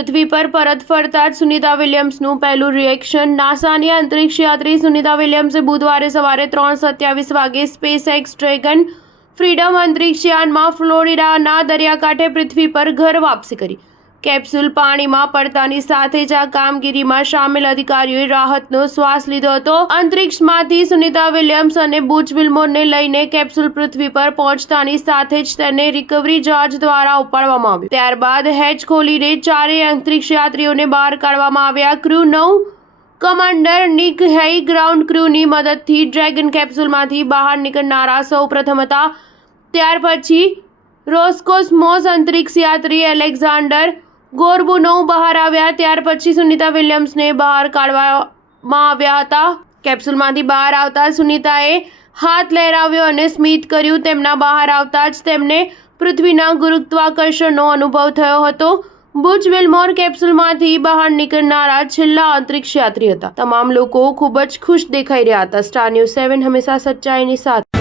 પૃથ્વી પર પરત ફરતા જ સુનિતા વિલિયમ્સનું પહેલું રિએક્શન। નાસાની અંતરિક્ષ યાત્રી સુનિતા વિલિયમ્સે બુધવારે સવારે 3:27 વાગે સ્પેસએક્સ ડ્રેગન ફ્રીડમ અંતરિક્ષ યાનમાં ફ્લોરિડાના દરિયાકાંઠે પૃથ્વી પર ઘર વાપસી કરી। કેપ્સ્યુલ પાણીમાં પડતાની સાથે જ આ કામગીરીમાં સામેલ અધિકારીઓએ રાહતનો શ્વાસ લીધો હતો। અંતરિક્ષમાંથી સુનિતા વિલિયમ્સ અને બુચ વિલ્મોરને લઈને કેપ્સ્યુલ પૃથ્વી પર પહોંચતાની સાથે જ તેને રિકવરી જહાજ દ્વારા ઉપાડવામાં આવ્યું। ત્યારબાદ હેચ ખોલીને ચારેય અંતરિક્ષ યાત્રીઓને બહાર કાઢવામાં આવ્યા। ક્રૂ 9 કમાન્ડર નિક હેઈ ગ્રાઉન્ડ ક્રૂની મદદથી ડ્રેગન કેપ્સ્યુલમાંથી બહાર નીકળનારા સૌ પ્રથમ હતા। ત્યાર પછી રોસ્કોસ્મોસ અંતરિક્ષ યાત્રી એલેક્ઝાન્ડર ગોર્બુનોવ બહાર આવ્યા। ત્યાર પછી સુનિતા વિલિયમ્સને બહાર કાઢવામાં આવ્યા હતા। કેપ્સ્યુલમાંથી બહાર આવતા સુનિતાએ હાથ લહેરાવ્યો અને સ્મિત કર્યું। તેમના બહાર આવતા જ તેમને પૃથ્વીના ગુરુત્વાકર્ષણનો અનુભવ થયો હતો। બુચ વિલ્મોર કેપ્સ્યુલમાંથી બહાર નીકળનારા છેલ્લા અંતરિક્ષ યાત્રી હતા। તમામ લોકો ખૂબ જ ખુશ દેખાઈ રહ્યા હતા। સ્ટાર ન્યૂઝ 7 હંમેશા સચ્ચાઈની સાથે।